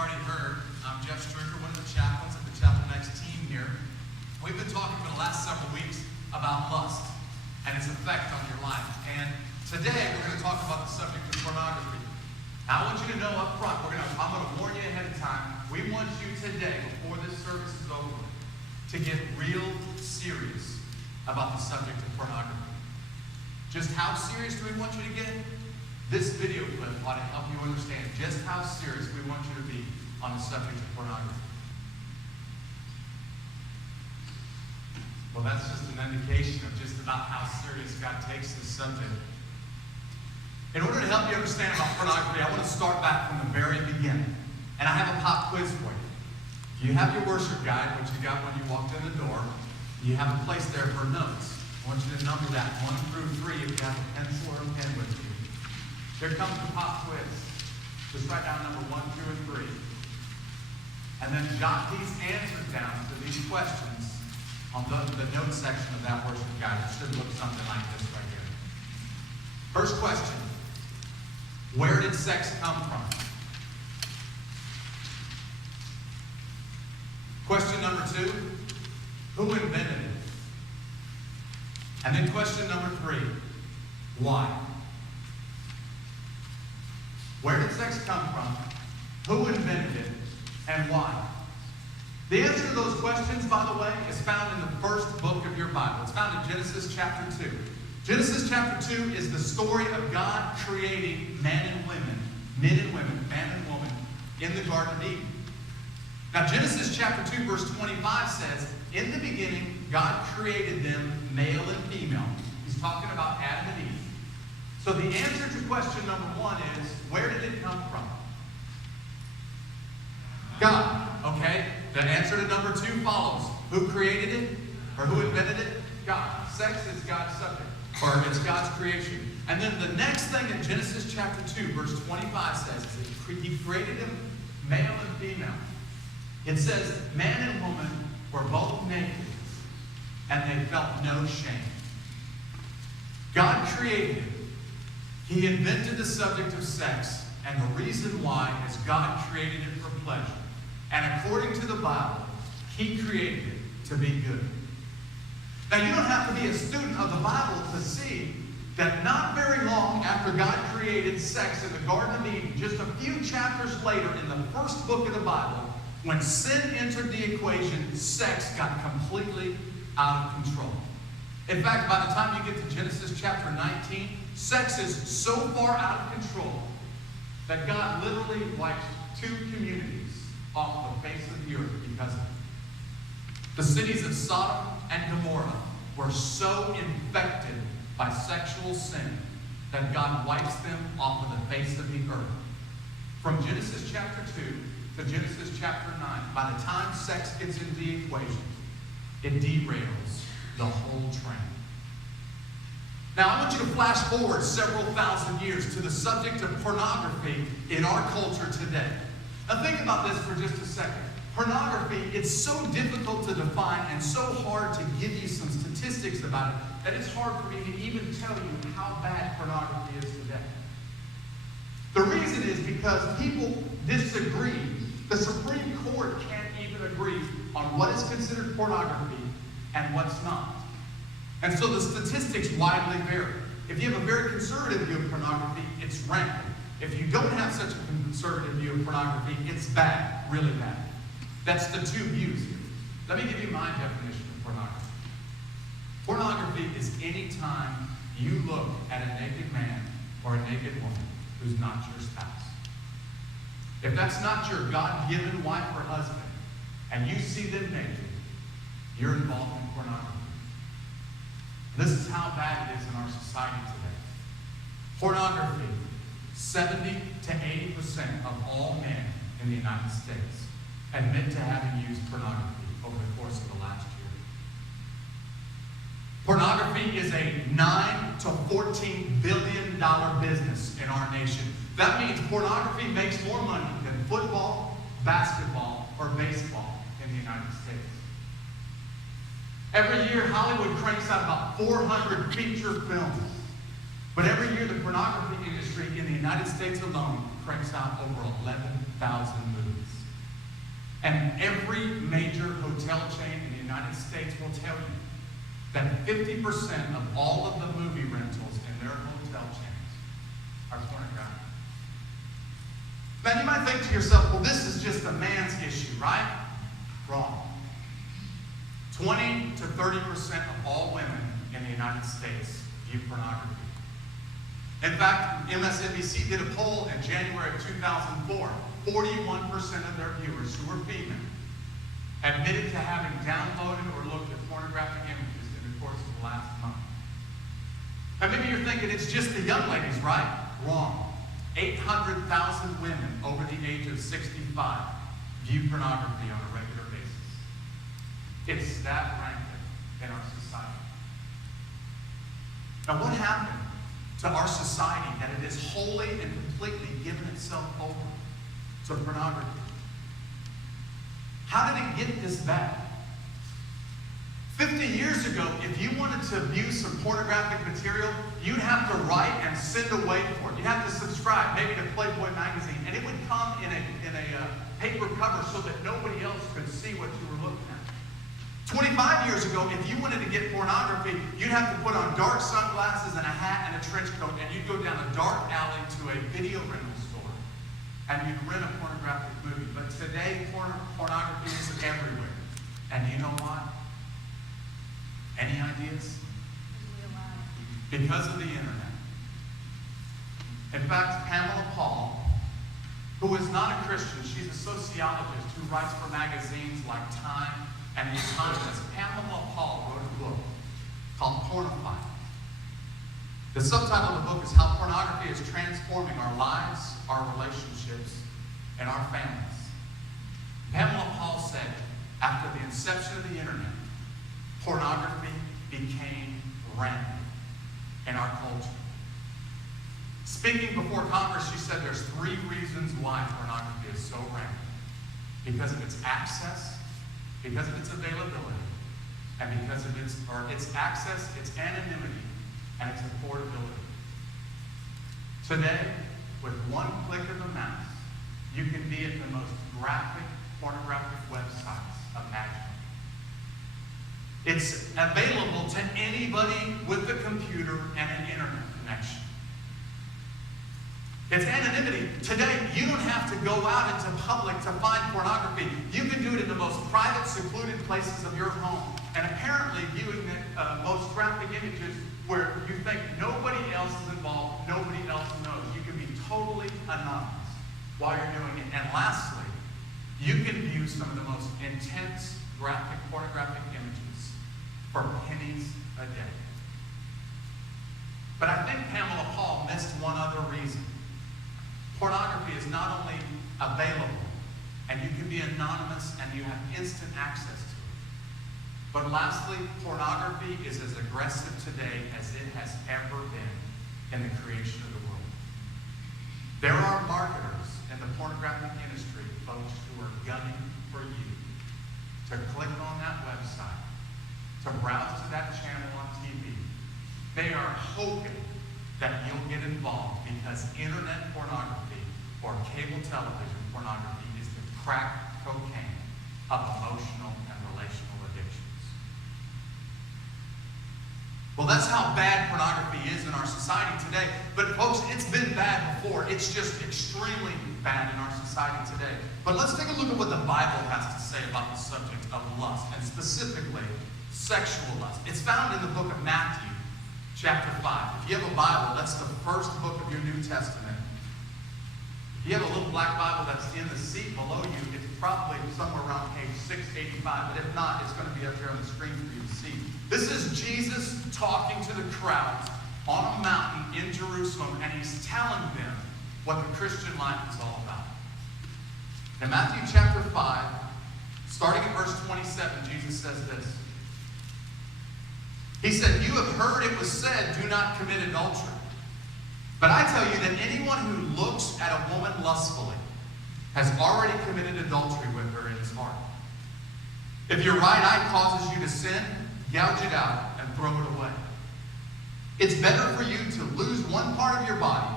already heard, I'm Jeff Stricker, one of the chaplains of the Chapel Next team here. We've been talking for the last several weeks about lust and its effect on your life. And today we're going to talk about the subject of pornography. Now, I want you to know up front, I'm going to warn you ahead of time, we want you today, before this service is over, to get real serious about the subject of pornography. Just how serious do we want you to get? This video clip ought to help you understand just how serious we want you to be on the subject of pornography. Well, that's just an indication of just about how serious God takes this subject. In order to help you understand about pornography, I want to start back from the very beginning. And I have a pop quiz for you. If you have your worship guide, which you got when you walked in the door, you have a place there for notes. I want you to number that 1 through 3 if you have a pencil or a pen with you. Here comes the pop quiz. Just write down number 1, 2, and 3. And then jot these answers down to these questions on the note section of that worship guide. It should look something like this right here. First question. Where did sex come from? Question number 2. Who invented it? And then question number 3. Why? Where did sex come from? Who invented it? And why? The answer to those questions, by the way, is found in the first book of your Bible. It's found in Genesis chapter 2. Genesis chapter 2 is the story of God creating men and women, man and woman, in the Garden of Eden. Now, Genesis chapter 2, verse 25 says, in the beginning, God created them male and female. He's talking about Adam and Eve. So the answer to question number 1 is, where did it come from? God. Okay? The answer to number 2 follows. Who created it? Or who invented it? God. Sex is God's subject. Or it's God's creation. And then the next thing in Genesis chapter 2, verse 25 says, is that He created them male and female. It says, man and woman were both naked, and they felt no shame. God created it. He invented the subject of sex, and the reason why is God created it for pleasure. And according to the Bible, He created it to be good. Now, you don't have to be a student of the Bible to see that not very long after God created sex in the Garden of Eden, just a few chapters later in the first book of the Bible, when sin entered the equation, sex got completely out of control. In fact, by the time you get to Genesis chapter 19, sex is so far out of control that God literally wiped 2 communities off the face of the earth because of it. The cities of Sodom and Gomorrah were so infected by sexual sin that God wipes them off of the face of the earth. From Genesis chapter 2 to Genesis chapter 9, by the time sex gets into the equation, it derails the whole train. Now, I want you to flash forward several thousand years to the subject of pornography in our culture today. Now, think about this for just a second. Pornography, it's so difficult to define and so hard to give you some statistics about it that it's hard for me to even tell you how bad pornography is today. The reason is because people disagree. The Supreme Court can't even agree on what is considered pornography and what's not. And so the statistics widely vary. If you have a very conservative view of pornography, it's rampant. If you don't have such a conservative view of pornography, it's bad, really bad. That's the 2 views here. Let me give you my definition of pornography. Pornography is any time you look at a naked man or a naked woman who's not your spouse. If that's not your God-given wife or husband, and you see them naked, you're involved in pornography. This is how bad it is in our society today. Pornography, 70 to 80% of all men in the United States admit to having used pornography over the course of the last year. Pornography is a $9 to $14 billion business in our nation. That means pornography makes more money than football, basketball, or baseball in the United States. Every year, Hollywood cranks out about 400 feature films. But every year, the pornography industry in the United States alone cranks out over 11,000 movies. And every major hotel chain in the United States will tell you that 50% of all of the movie rentals in their hotel chains are pornographic. Now you might think to yourself, well, this is just a man's issue, right? Wrong. 20 to 30% of all women in the United States view pornography. In fact, MSNBC did a poll in January of 2004. 41% of their viewers, who were female, admitted to having downloaded or looked at pornographic images in the course of the last month. Now maybe you're thinking it's just the young ladies, right? Wrong. 800,000 women over the age of 65 view pornography on a regular basis. It's that rampant in our society. Now what happened to our society that it is wholly and completely given itself over to pornography? How did it get this bad? 50 years ago, if you wanted to view some pornographic material, you'd have to write and send away for it. You'd have to subscribe, maybe to Playboy magazine, and it would come in a paper cover so that nobody else could see what you were looking at. 25 years ago, if you wanted to get pornography, you'd have to put on dark sunglasses and a hat and a trench coat, and you'd go down a dark alley to a video rental store, and you'd rent a pornographic movie. But today, pornography is everywhere. And you know why? Any ideas? Because of the internet. In fact, Pamela Paul, who is not a Christian, she's a sociologist who writes for magazines like Time and The Economist. Pamela Paul wrote a book called Pornified. The subtitle of the book is How Pornography is Transforming Our Lives, Our Relationships, and Our Families. Pamela Paul said, after the inception of the internet, pornography became rampant in our culture. Speaking before Congress, she said there's 3 reasons why pornography is so rampant. Because of its access, because of its availability, and because of its access, its anonymity, and its affordability. Today, with one click of the mouse, you can be at the most graphic, pornographic websites imaginable. It's available to anybody with a computer and an internet connection. It's anonymity. Today, you don't have to go out into public to find pornography. You can do it in the most private, secluded places of your home. And apparently viewing the most graphic images where you think nobody else is involved, nobody else knows. You can be totally anonymous while you're doing it. And lastly, you can view some of the most intense, graphic, pornographic images for pennies a day. But I think Pamela Paul missed one other reason. Pornography is not only available, and you can be anonymous and you have instant access to it, but lastly, pornography is as aggressive today as it has ever been in the creation of the world. There are marketers in the pornographic industry, folks, who are gunning for you to click on that website, to browse to that channel on TV. They are hoping that you'll get involved because internet pornography or cable television pornography is the crack cocaine of emotional and relational addictions. Well, that's how bad pornography is in our society today. But folks, it's been bad before. It's just extremely bad in our society today. But let's take a look at what the Bible has to say about the subject of lust, and specifically sexual lust. It's found in the book of Matthew, chapter 5. If you have a Bible, that's the first book of your New Testament. If you have a little black Bible that's in the seat below you, it's probably somewhere around page 685. But if not, it's going to be up here on the screen for you to see. This is Jesus talking to the crowds on a mountain in Jerusalem, and he's telling them what the Christian life is all about. In Matthew chapter 5, starting at verse 27, Jesus says this. He said, "You have heard it was said, 'Do not commit adultery.' But I tell you that anyone who looks at a woman lustfully has already committed adultery with her in his heart. If your right eye causes you to sin, gouge it out and throw it away. It's better for you to lose one part of your body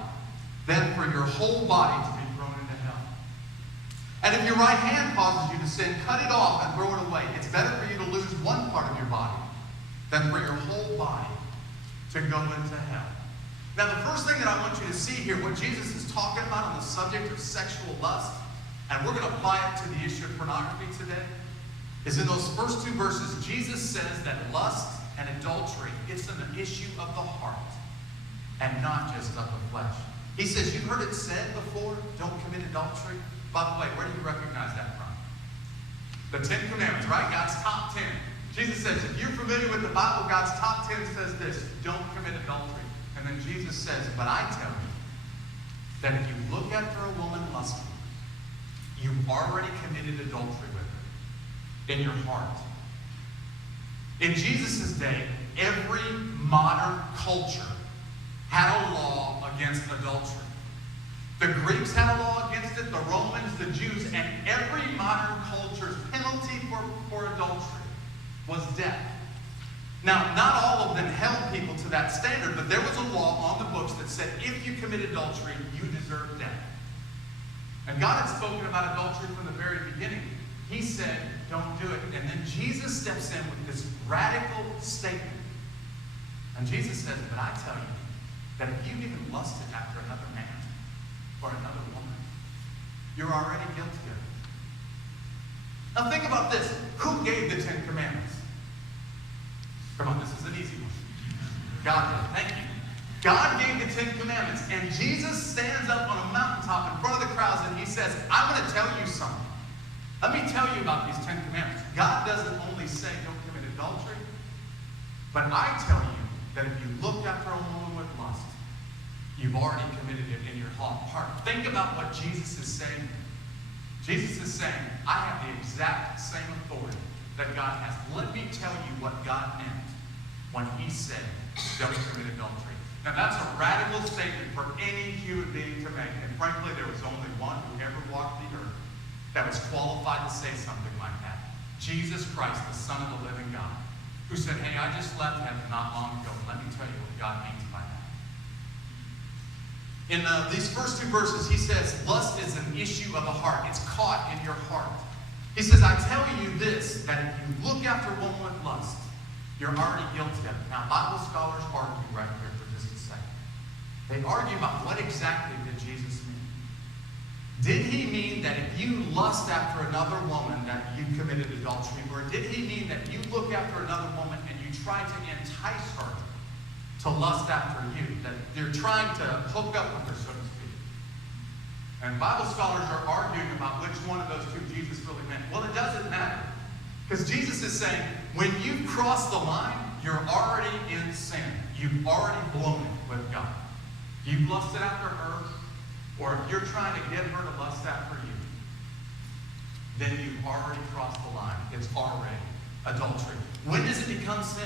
than for your whole body to be thrown into hell. And if your right hand causes you to sin, cut it off and throw it away. It's better for you to lose one part of your body than for your whole body to go into hell. Now, the first thing that I want you to see here, what Jesus is talking about on the subject of sexual lust, and we're going to apply it to the issue of pornography today, is in those first 2 verses, Jesus says that lust and adultery, it's an issue of the heart and not just of the flesh. He says, you've heard it said before, don't commit adultery. By the way, where do you recognize that from? The 10 Commandments, right? God's top 10. Jesus says, if you're familiar with the Bible, God's top 10 says this, don't commit adultery. And then Jesus says, but I tell you that if you look after a woman lustfully, you've already committed adultery with her in your heart. In Jesus' day, every modern culture had a law against adultery. The Greeks had a law against it, the Romans, the Jews, and every modern culture's penalty for adultery was death. Now, not all of them held people to that standard, but there was a law on the books that said if you commit adultery, you deserve death. And God had spoken about adultery from the very beginning. He said, don't do it. And then Jesus steps in with this radical statement. And Jesus says, but I tell you that if you've even lusted after another man or another woman, you're already guilty of it. Now think about this. Who gave the 10 Commandments? Come on, this is an easy one. God did. Thank you. God gave the 10 Commandments, and Jesus stands up on a mountaintop in front of the crowds, and he says, I'm going to tell you something. Let me tell you about these 10 Commandments. God doesn't only say don't commit adultery, but I tell you that if you look after a woman with lust, you've already committed it in your heart. Think about what Jesus is saying. Jesus is saying, I have the exact same authority that God has. Let me tell you what God meant when he said, don't commit adultery. Now that's a radical statement for any human being to make. And frankly, there was only one who ever walked the earth that was qualified to say something like that. Jesus Christ, the Son of the living God, who said, hey, I just left heaven not long ago. Let me tell you what God means by that. In these first 2 verses, he says, lust is an issue of the heart. It's caught in your heart. He says, I tell you this, that if you look after a woman with lust, you're already guilty of it. Now, Bible scholars argue right here for just a second. They argue about what exactly did Jesus mean. Did he mean that if you lust after another woman that you committed adultery? Or did he mean that you look after another woman and you try to entice her to lust after you? That you're trying to hook up with her, so to speak? And Bible scholars are arguing about which one of those 2 Jesus really meant. Well, it doesn't matter. Because Jesus is saying, when you cross the line, you're already in sin. You've already blown it with God. You've lusted after her, or if you're trying to get her to lust after you, then you've already crossed the line. It's already adultery. When does it become sin?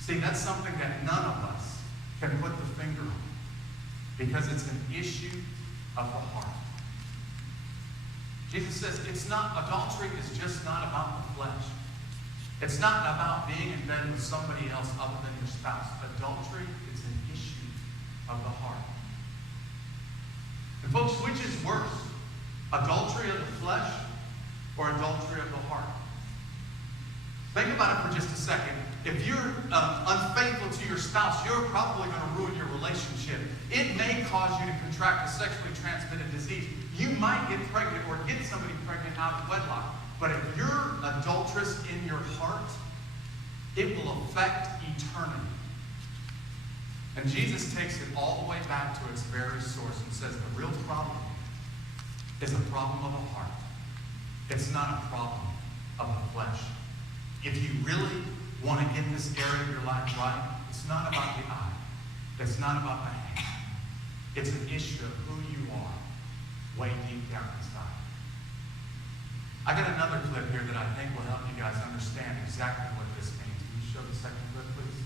See, that's something that none of us can put the finger on, because it's an issue of the heart. Jesus says adultery is just not about the flesh. It's not about being in bed with somebody else other than your spouse. Adultery is an issue of the heart. And folks, which is worse? Adultery of the flesh or adultery of the heart? Think about it for just a second. If you're unfaithful to your spouse, you're probably going to ruin your relationship. It may cause you to contract a sexually transmitted disease. You might get pregnant or get somebody pregnant out of wedlock. But if you're adulterous in your heart, it will affect eternity. And Jesus takes it all the way back to its very source and says the real problem is a problem of the heart. It's not a problem of the flesh. If you really want to get this area of your life right, it's not about the eye. It's not about the hand. It's an issue of who you are way deep down inside. I got another clip here that I think will help you guys understand exactly what this means. Can you show the second clip, please?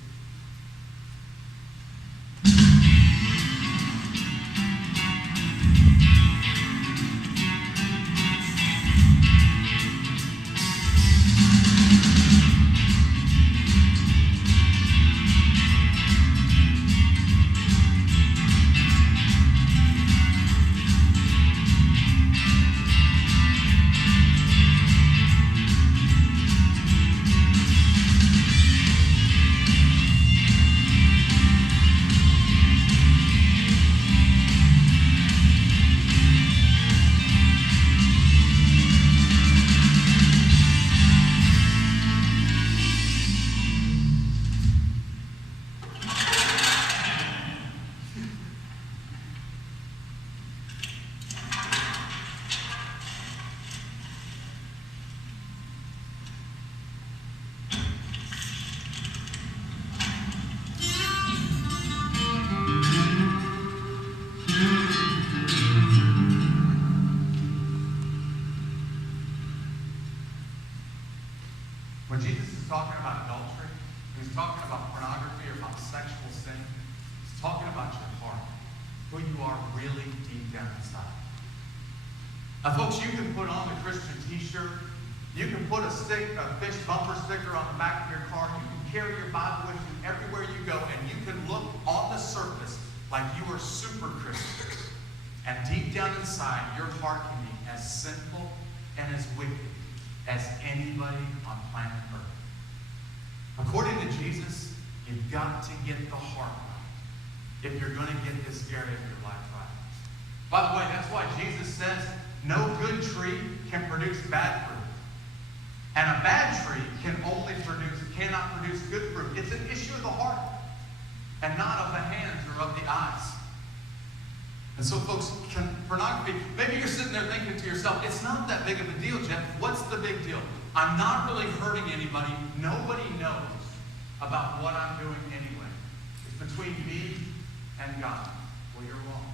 when Jesus is talking about adultery, he's talking about pornography or about sexual sin, he's talking about your heart, who you are really deep down inside. Now, folks, you can put on the Christian t-shirt, you can put a fish bumper sticker on the back of your car, you can carry your Bible with you everywhere you go, and you can look on the surface like you are super Christian. And deep down inside, your heart can be as sinful and as wicked as anybody on planet Earth. According to Jesus, you've got to get the heart right if you're going to get this area of your life right. By the way, that's why Jesus says no good tree can produce bad fruit. And a bad tree cannot produce good fruit. It's an issue of the heart and not of the hands or of the eyes. And so, folks, pornography, maybe you're sitting there thinking to yourself, it's not that big of a deal, Jeff. What's the big deal? I'm not really hurting anybody. Nobody knows about what I'm doing anyway. It's between me and God. Well, you're wrong.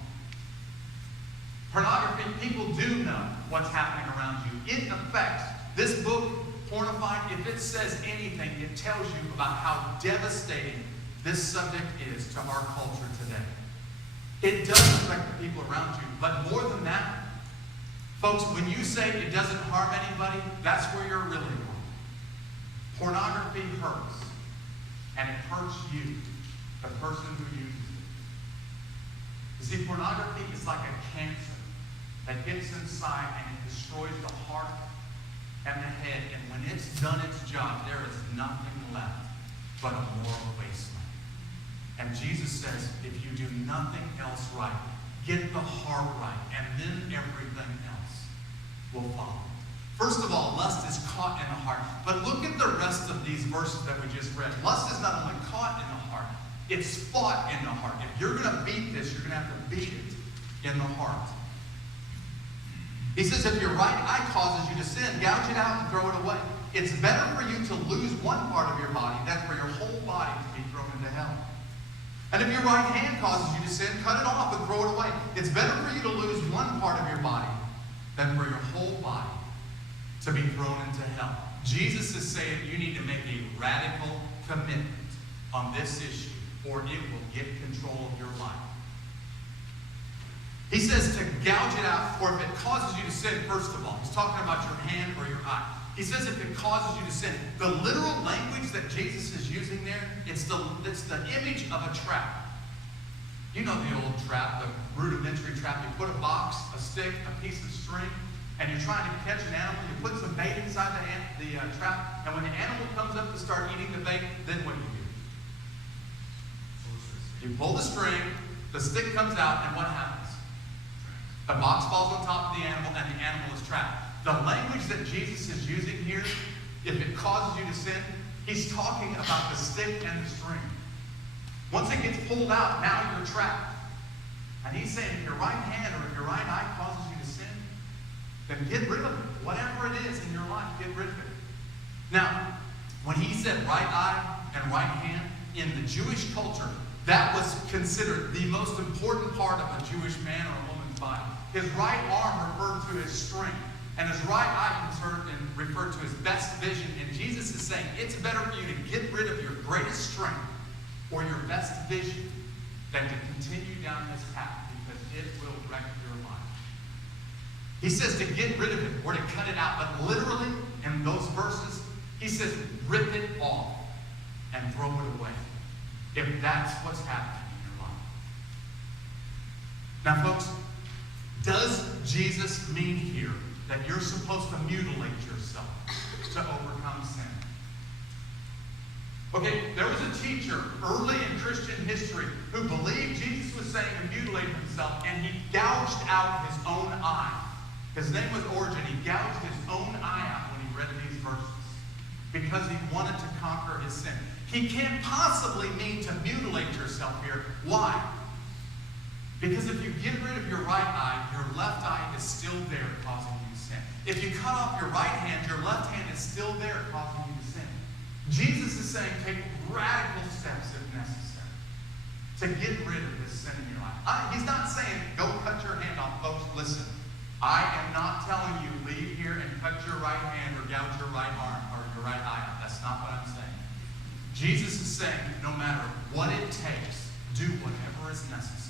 Pornography, people do know what's happening around you. It affects this book, Pornified. If it says anything, it tells you about how devastating this subject is to our culture today. It does affect the people around you, but more than that, folks, when you say it doesn't harm anybody, that's where you're really wrong. Pornography hurts, and it hurts you, the person who uses it. You see, pornography is like a cancer that gets inside and it destroys the heart and the head, and when it's done its job, there is nothing left but a moral wasteland. And Jesus says, if you do nothing else right, get the heart right, and then everything else will follow. First of all, lust is caught in the heart. But look at the rest of these verses that we just read. Lust is not only caught in the heart, it's fought in the heart. If you're going to beat this, you're going to have to beat it in the heart. He says, if your right eye causes you to sin, gouge it out and throw it away. It's better for you to lose one part of your body than for your whole body to be thrown into hell. And if your right hand causes you to sin, cut it off and throw it away. It's better for you to lose one part of your body than for your whole body to be thrown into hell. Jesus is saying you need to make a radical commitment on this issue, or it will get control of your life. He says to gouge it out, or if it causes you to sin, first of all. He's talking about your hand or your eye. He says if it causes you to sin. The literal language that Jesus is using there, it's the image of a trap. You know the old trap, the rudimentary trap. You put a box, a stick, a piece of string, and you're trying to catch an animal. You put some bait inside the trap, and when the animal comes up to start eating the bait, then what do? You pull the string, the stick comes out, and what happens? The box falls on top of the animal, and the animal is trapped. The language that Jesus is using here, if it causes you to sin, he's talking about the stick and the string. Once it gets pulled out, now you're trapped. And he's saying if your right hand or if your right eye causes you to sin, then get rid of it. Whatever it is in your life, get rid of it. Now, when he said right eye and right hand, in the Jewish culture, that was considered the most important part of a Jewish man or a woman's body. His right arm referred to his strength, and his right eye referred to his best vision. And Jesus is saying it's better for you to get rid of your greatest strength or your best vision than to continue down this path, because it will wreck your life. He says to get rid of it or to cut it out, but literally in those verses, he says rip it off and throw it away, if that's what's happening in your life. Now, folks, does Jesus mean here that you're supposed to mutilate yourself to overcome sin? Okay, there was a teacher early in Christian history who believed Jesus was saying to mutilate himself, and he gouged out his own eye. His name was Origen. He gouged his own eye out when he read these verses because he wanted to conquer his sin. He can't possibly mean to mutilate yourself here. Why? Because if you get rid of your right eye, your left eye is still there causing you to sin. If you cut off your right hand, your left hand is still there causing you to sin. Jesus is saying take radical steps if necessary to get rid of this sin in your life. He's not saying go cut your hand off, folks. Listen, I am not telling you leave here and cut your right hand or gouge your right arm or your right eye out. That's not what I'm saying. Jesus is saying, no matter what it takes, do whatever is necessary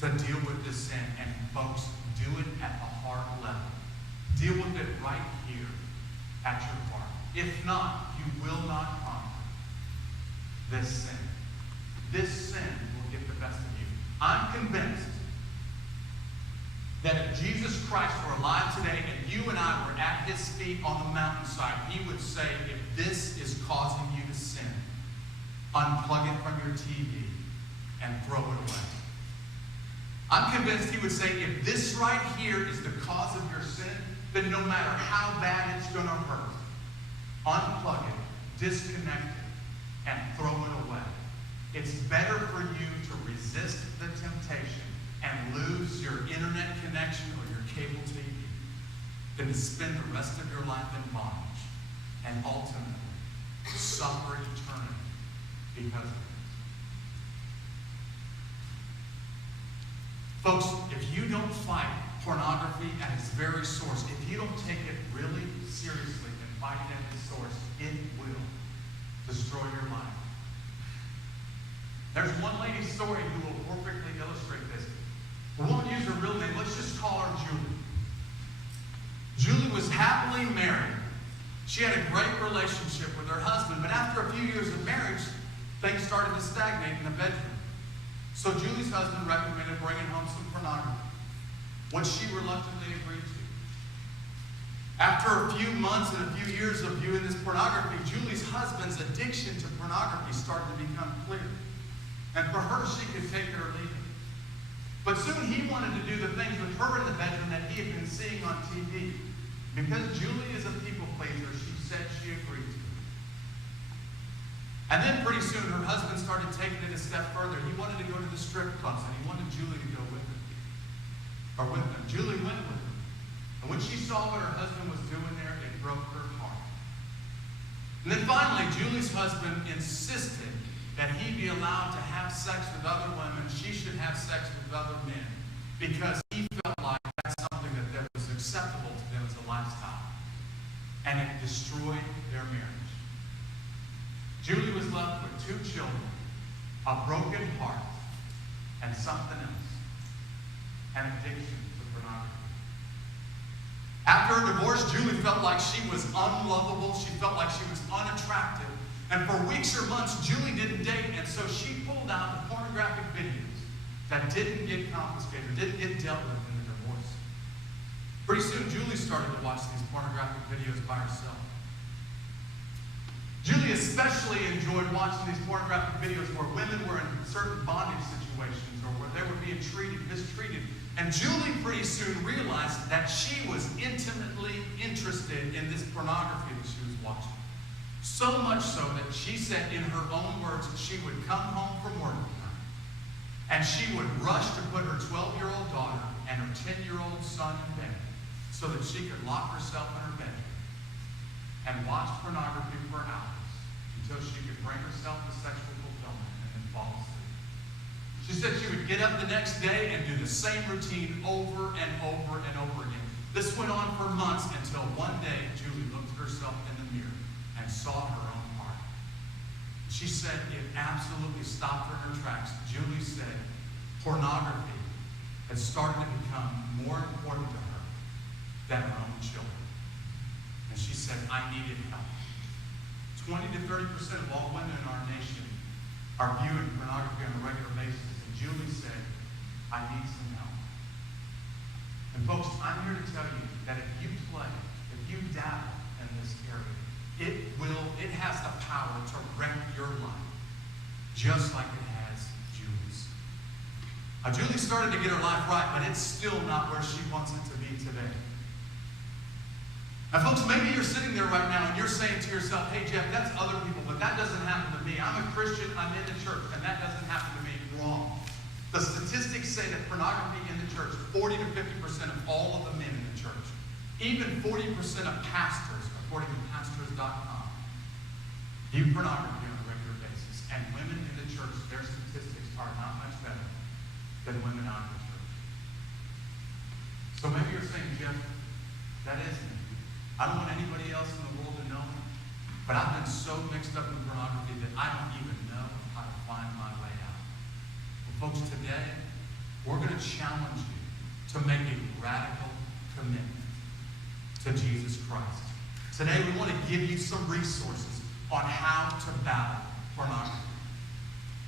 to deal with this sin. And folks, do it at the heart level. Deal with it right here at your heart. If not, you will not conquer this sin. This sin will get the best of you. I'm convinced that if Jesus Christ were alive today and you and I were at his feet on the mountainside, he would say, if this is causing you to sin, unplug it from your TV and throw it away. I'm convinced he would say, if this right here is the cause of your sin, then no matter how bad it's going to hurt, unplug it, disconnect it, and throw it away. It's better for you to resist the temptation and lose your internet connection or your cable TV than to spend the rest of your life in bondage and ultimately suffer eternity because of it. Folks, if you don't fight pornography at its very source, if you don't take it really seriously and fight it at its source, it will destroy your life. There's one lady's story who will perfectly illustrate this. We won't use her real name. Let's just call her Julie. Julie was happily married. She had a great relationship with her husband, but after a few years of marriage, things started to stagnate in the bedroom. So Julie's husband recommended bringing home some pornography, which she reluctantly agreed to. After a few months and a few years of viewing this pornography, Julie's husband's addiction to pornography started to become clear. And for her, she could take it or leave it. But soon he wanted to do the things with her in the bedroom that he had been seeing on TV. Because Julie is a people pleaser, she said she agreed to it. And then pretty soon her husband started taking it a step further. He wanted to go to the strip clubs and he wanted Julie to go with him. Or with them. Julie went with him. And when she saw what her husband was doing there, it broke her heart. And then finally, Julie's husband insisted that he be allowed to have sex with other women, she should have sex with other men, because he felt like that's something that was acceptable to them as a lifestyle. And it destroyed their marriage. Julie was left with 2 children, a broken heart, and something else, an addiction to pornography. After her divorce, Julie felt like she was unlovable, she felt like she was unattractive. And for weeks or months, Julie didn't date, and so she pulled out the pornographic videos that didn't get confiscated, didn't get dealt with in the divorce. Pretty soon, Julie started to watch these pornographic videos by herself. Julie especially enjoyed watching these pornographic videos where women were in certain bondage situations or where they were being mistreated. And Julie pretty soon realized that she was intimately interested in this pornography that she was watching. So much so that she said in her own words, she would come home from work and she would rush to put her 12-year-old daughter and her 10-year-old son in bed so that she could lock herself in her bedroom and watch pornography for hours until she could bring herself to sexual fulfillment and then fall asleep. She said she would get up the next day and do the same routine over and over and over again. This went on for months until one day Julie looked at herself in the mirror and saw her own heart. She said it absolutely stopped her in her tracks. Julie said pornography had started to become more important to her than her own children. And she said, I needed help. 20 to 30% of all women in our nation are viewing pornography on a regular basis. And Julie said, I need some help. And folks, I'm here to tell you that if you play, if you dabble in this area, it has the power to wreck your life, just like it has Julie's. Julie started to get her life right, but it's still not where she wants it to be today. Now, folks, maybe you're sitting there right now and you're saying to yourself, hey, Jeff, that's other people, but that doesn't happen to me. I'm a Christian, I'm in the church, and that doesn't happen to me. Wrong. The statistics say that pornography in the church, 40 to 50% of all of the men in the church, even 40% of pastors, according to pastors.com, view pornography on a regular basis. And women in the church, their statistics are not much better than women out of the church. So maybe you're saying, Jeff, that isn't me. I don't want anybody else in the world to know me. mixed up in pornography that I don't even know how to find my way out. Well, folks, today, we're going to challenge you to make a radical commitment to Jesus Christ. Today, we want to give you some resources on how to battle pornography.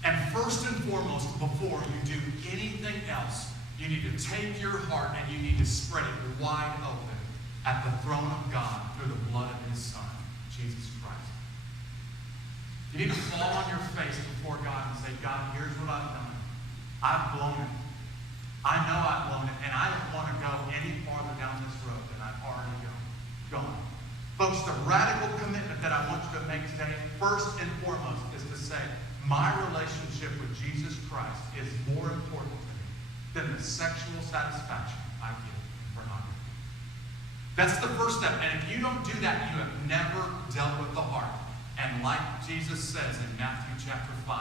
And first and foremost, before you do anything else, you need to take your heart and you need to spread it wide open at the throne of God through the blood of His Son, Jesus Christ. You need to fall on your face before God and say, God, here's what I've done. I've blown it. I know I've blown it, and I don't want to go any farther down this road than I've already gone. Folks, the radical commitment that I want you to make today, first and foremost, is to say, my relationship with Jesus Christ is more important to me than the sexual satisfaction I get in pornography. That's the first step. And if you don't do that, you have never dealt with the heart. And like Jesus says in Matthew chapter 5,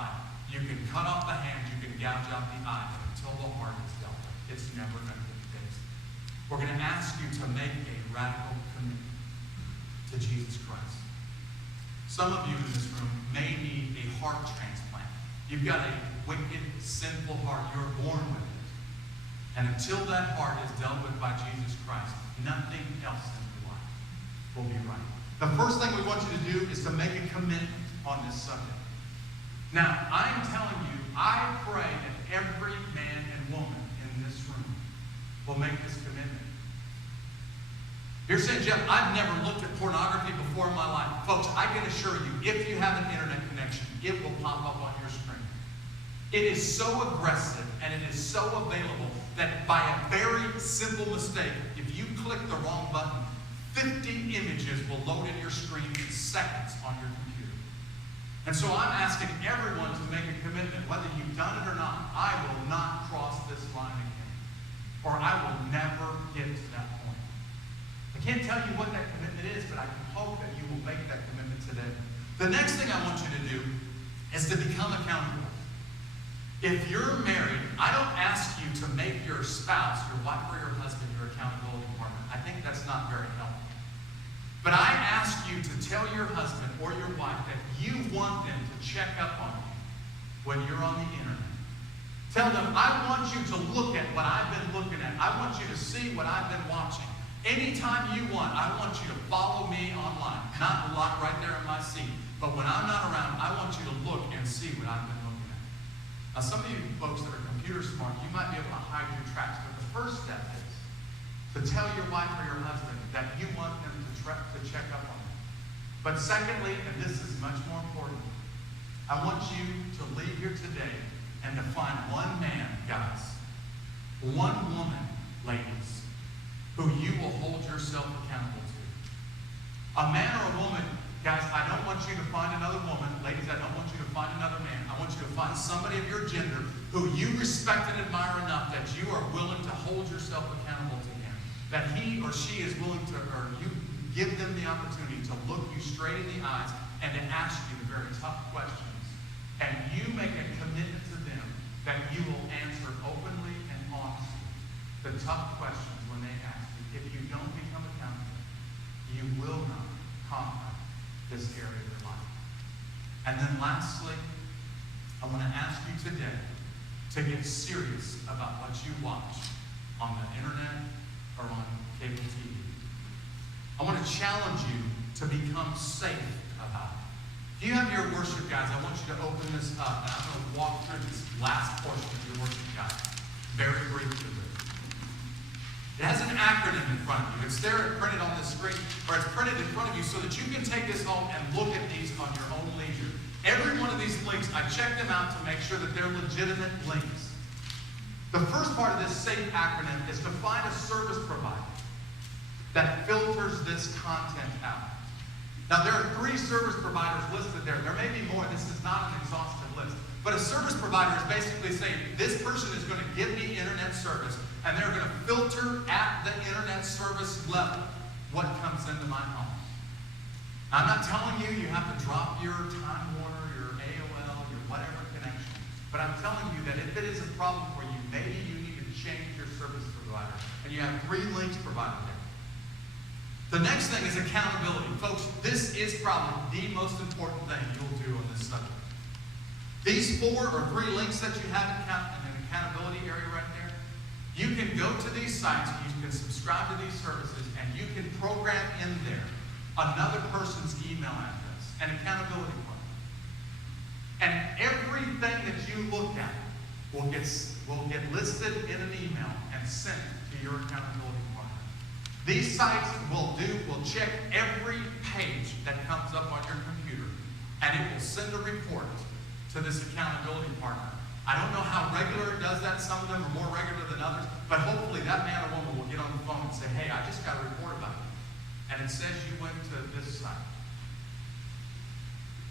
you can cut off the hand, you can gouge out the eye, but until the heart is dealt with, it's never going to get fixed. We're going to ask you to make a radical commitment to Jesus Christ. Some of you in this room may need a heart transplant. You've got a wicked, sinful heart. You're born with it. And until that heart is dealt with by Jesus Christ, nothing else in your life will be right. The first thing we want you to do is to make a commitment on this subject. Now, I'm telling you, I pray that every man and woman in this room will make this commitment. You're saying, Jeff, I've never looked at pornography before in my life. Folks, I can assure you, if you have an internet connection, it will pop up on your screen. It is so aggressive and it is so available that by a very simple mistake, if you click the wrong button, 50 images will load in your screen in seconds on your computer. And so I'm asking everyone to make a commitment, whether you've done it or not. I will not cross this line again, or I will never get to that point. I can't tell you what that commitment is, but I can hope that you will make that commitment today. The next thing I want you to do is to become accountable. If you're married, I don't ask you to make your spouse, your wife or your husband, your accountability partner. I think that's not very helpful. But I ask you to tell your husband or your wife that you want them to check up on you when you're on the internet. Tell them, I want you to look at what I've been looking at. I want you to see what I've been watching. Anytime you want, I want you to follow me online. Not lock right there in my seat. But when I'm not around, I want you to look and see what I've been looking at. Now, some of you folks that are computer smart, you might be able to hide your tracks. But the first step is to tell your wife or your husband that you want them to check up on you. But secondly, and this is much more important, I want you to leave here today and to find one man, guys, one woman, ladies, who you will hold yourself accountable to. A man or a woman, guys, I don't want you to find another woman. Ladies, I don't want you to find another man. I want you to find somebody of your gender who you respect and admire enough that you are willing to hold yourself accountable to him. That he or she is willing to, or you give them the opportunity to look you straight in the eyes and to ask you the very tough questions. And you make a commitment to them that you will answer openly and honestly the tough questions when they ask you. If you don't become accountable, you will not conquer this area of your life. And then lastly, I want to ask you today to get serious about what you watch on the internet or on cable TV. I want to challenge you to become safe about it. If you have your worship guides, I want you to open this up, and I'm going to walk through this last portion of your worship guide very briefly. It has an acronym in front of you. It's there printed on the screen, or it's printed in front of you so that you can take this home and look at these on your own leisure. Every one of these links, I checked them out to make sure that they're legitimate links. The first part of this SAFE acronym is to find a service provider that filters this content out. Now, there are 3 service providers listed there. There may be more. This is not an exhaustive list. But a service provider is basically saying, this person is going to give me internet service, and they're going to filter at the internet service level what comes into my home. Now, I'm not telling you you have to drop your Time Warner, your AOL, your whatever connection. But I'm telling you that if it is a problem for you, maybe you need to change your service provider. And you have 3 links provided there. The next thing is accountability. Folks, this is probably the most important thing you'll do on this subject. These 4 or 3 links that you have in an accountability area right there, you can go to these sites, you can subscribe to these services, and you can program in there another person's email address, an accountability plan. And everything that you look at will get listed in an email and sent to your accountability partner. These sites will check every page that comes up on your computer, and it will send a report to this accountability partner. I don't know how regular it does that. Some of them are more regular than others, but hopefully that man or woman will get on the phone and say, hey, I just got a report about it, and it says you went to this site.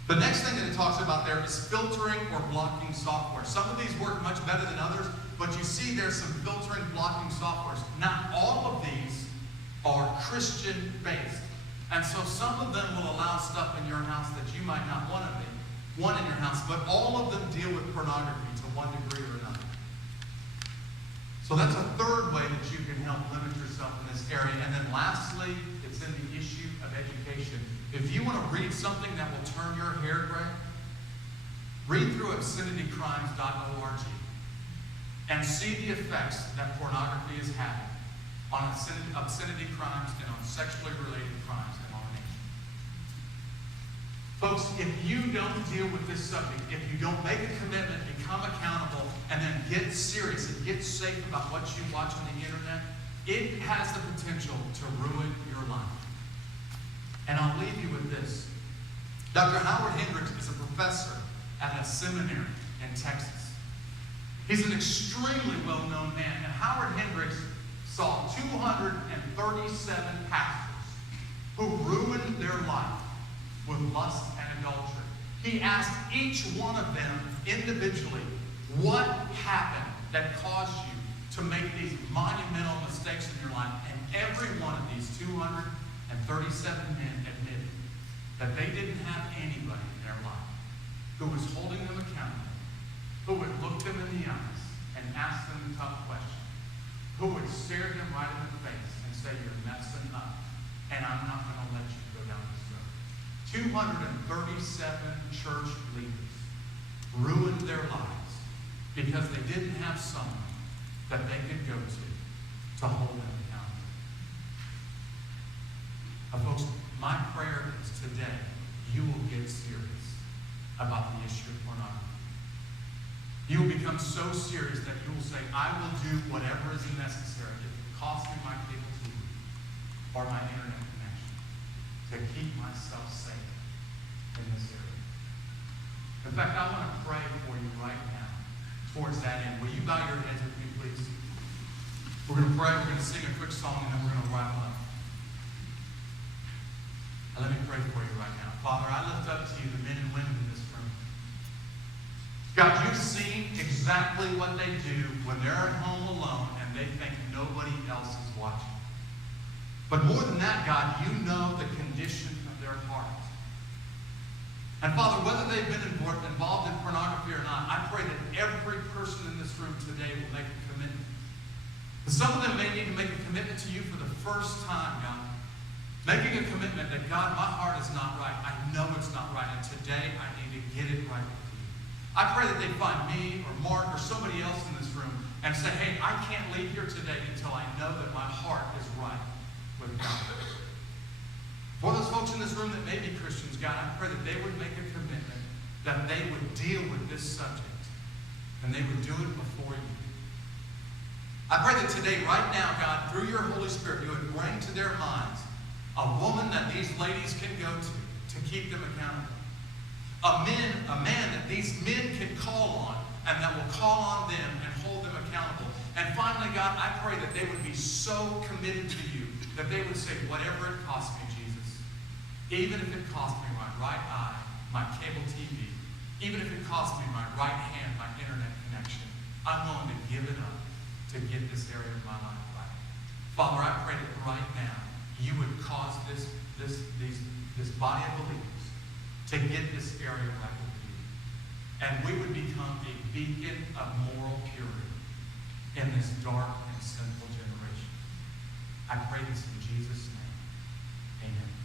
The next thing that it talks about there is filtering or blocking software. Some of these work much better than others, but you see there's some filtering, blocking softwares. Not all of these are Christian-based. And so some of them will allow stuff in your house that you might not want in your house, but all of them deal with pornography to one degree or another. So that's a third way that you can help limit yourself in this area. And then lastly, it's in the issue of education. If you want to read something that will turn your hair gray, read through obscenitycrimes.org and see the effects that pornography is having on obscenity crimes and on sexually related crimes in our nation. Folks, if you don't deal with this subject, if you don't make a commitment, become accountable, and then get serious and get safe about what you watch on the internet, it has the potential to ruin your life. And I'll leave you with this. Dr. Howard Hendricks is a professor at a seminary in Texas. He's an extremely well-known man, and Howard Hendricks saw 237 pastors who ruined their life with lust and adultery. He asked each one of them individually, what happened that caused you to make these monumental mistakes in your life? And every one of these 237 men admitted that they didn't have anybody in their life who was holding them accountable, who would look them in the eyes and ask them tough questions, who would stare them right in the face and say, you're messing up, and I'm not going to let you go down this road. 237 church leaders ruined their lives because they didn't have someone that they could go to hold them accountable. Folks, my prayer is today you will get serious about the issue of pornography. You will become so serious that you will say, I will do whatever is necessary if it costs me my cable TV or my internet connection to keep myself safe in this area. In fact, I want to pray for you right now towards that end. Will you bow your heads with me, please? We're going to pray, we're going to sing a quick song, and then we're going to wrap up. Let me pray for you right now. Father, I lift up to you the men and women in this room. God, you've seen exactly what they do when they're at home alone and they think nobody else is watching. But more than that, God, you know the condition of their heart. And Father, whether they've been involved in pornography or not, I pray that every person in this room today will make a commitment. Some of them may need to make a commitment to you for the first time, God. Making a commitment that, God, my heart is not right. I know it's not right. And today I need to get it right with you. I pray that they find me or Mark or somebody else in this room and say, hey, I can't leave here today until I know that my heart is right with God. For those folks in this room that may be Christians, God, I pray that they would make a commitment that they would deal with this subject and they would do it before you. I pray that today, right now, God, through your Holy Spirit, you would bring to their minds a woman that these ladies can go to keep them accountable. A man that these men can call on and that will call on them and hold them accountable. And finally, God, I pray that they would be so committed to you that they would say, whatever it costs me, Jesus, even if it costs me my right eye, my cable TV, even if it costs me my right hand, my internet connection, I'm willing to give it up to get this area of my life right. Father, I pray that right now, you would cause this body of believers to get this area right with you. And we would become a beacon of moral purity in this dark and sinful generation. I pray this in Jesus' name. Amen.